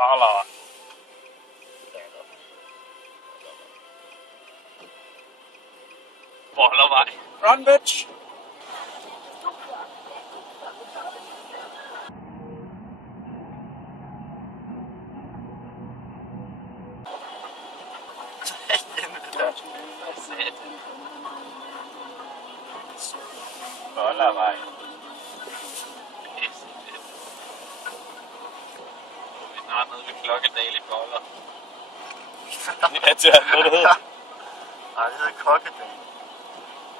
Boller. Bollervej. Run, bitch! Bollervej. Vi er snart nede ved Klokkedal i Boller. Ja, det er noget, det hedder. Nej, det hedder Kokkedal.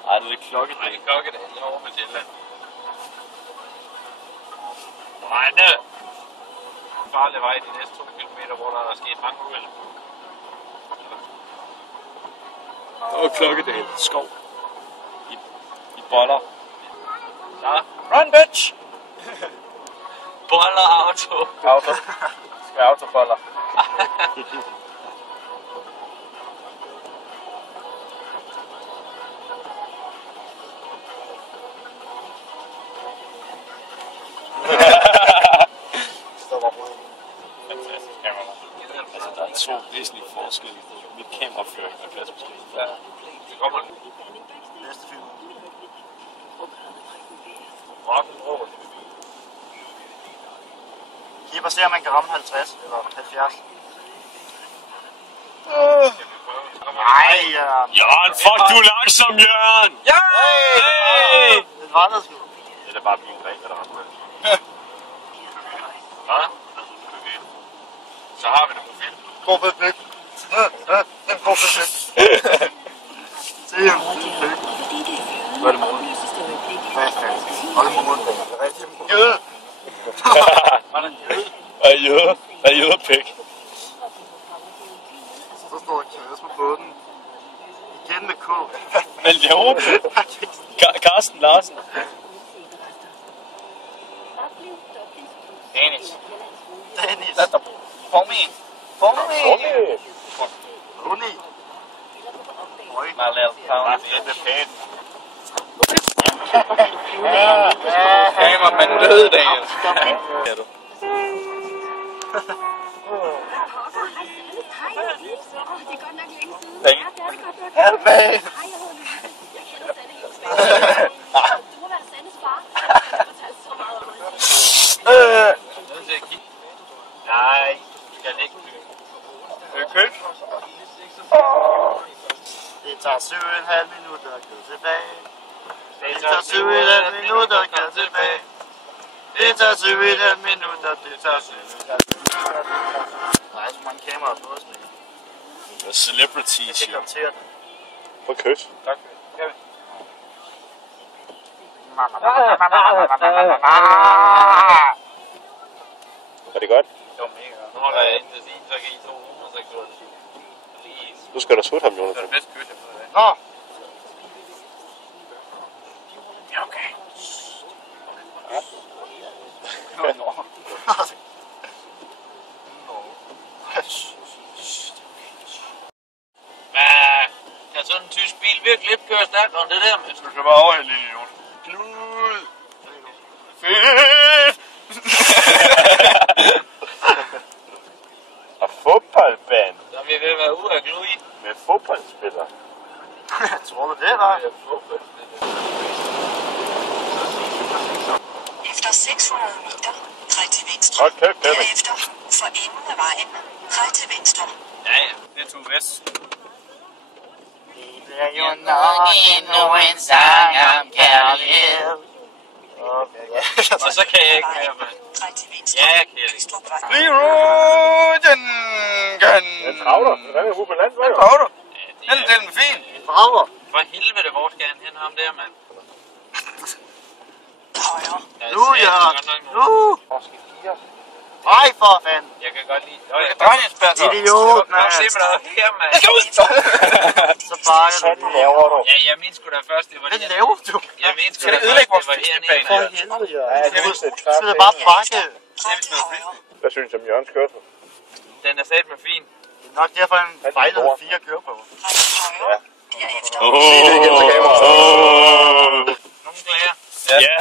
Ej, det er Klokkedal. Nej, Klokkedal, det er over med Sjælland. Rønne! Farlig vej de næste 2 kilometer, hvor der er sket mange uheld. Og Klokkedal, skov. I Boller. Så. Run, bitch! Boller auto. Auto. Skal autoboller. Fantastisk kamera. Altså, der er 2 væsentlige forskelle med kameraføring og glasbeskrivelse. Ja, det kommer nu. Næste film. Rock'n'roll. Kipper ser, om man kan ramme 50 eller 70. Nej, Jørgen. Jørgen, fuck, du er langsom, Jørgen! Ja! Hey! Det var der sgu. Det er da bare min gren, der er ret. Hvad? Så har vi det på film. Gruppe pæk. En gruppe pæk. Se en gruppe pæk. Hvad er det muligt? Hold det muligt. Det er rigtig muligt. Jøde. Var der en jøde? Er jødepæk. Så står der Kjæres på båden. Igen med K. Maljope. Carsten Larsen. Dennis. Pommi. Runi. Marlel Pound. Det er pænt. Kameramanden døde, Daniel. Ja, du. Nej, skal ikke køb. Det tager 7,5 minutter at gå tilbage. Det tager 7,5 minutter at gå tilbage. Det tager 7,5 minutter, det tager 7,5 minutter. Der er så mange kameraer på os, men Celebrities, jeg kan håndtere det. På kys. Tak. Er det godt? Jo, mega. Nu holder jeg ind til sin, så kan I 2 homoseksuelle. Nu skal der sutte ham, Jonas. Det er det bedste kysse, jeg får det. Nå! Ja, okay. Nå. Kan sådan en tysk bil virkelig ikke køre stærkt om det der, men Du skal bare overhælde din idiot. Klud! Fedt! Og fodboldband. så er vi ved at være ude af glud i. Med fodboldspillere. Tror du det, var? Efter 600 meter, drej til venstre. Hold kæft, Henrik. Derefter, for enden af vejen, drej til venstre. Ja, det er 2 vest. Det er jo nok endnu en sang om kærlighed. Og så kan jeg ikke mere, men... Drej til venstre. Ja, Kjell. Liroden! Den travler. Den er ude på landsvej. Den travler. Den er den fin. En brager. For helvede, hvor skal han hen ham der, mand? Højre. Nu, Jørgen. Nu! Nej, for fanden. Jeg kan godt lide... jeg Drej din spærter. Idiot, Nå, se med noget her, mand. Så bakker du. Hvad laver du? Ja, jeg mente sgu da først, det var Hvad det. laver du? Jeg mente sgu Skal da det ødelægge først, vores det var hernede, fiskebane? For mand. helvede, Jørgen. Ja, det er Så skal det bare bakke. Drej til højre. Hvad synes du om Jørgens kørsel? Den er sat med fin. Det er nok derfor, han fejlede 4 køreprøver. Drej til højre. Derefter. Se det igen til kameraet. Nogen klager. Ja.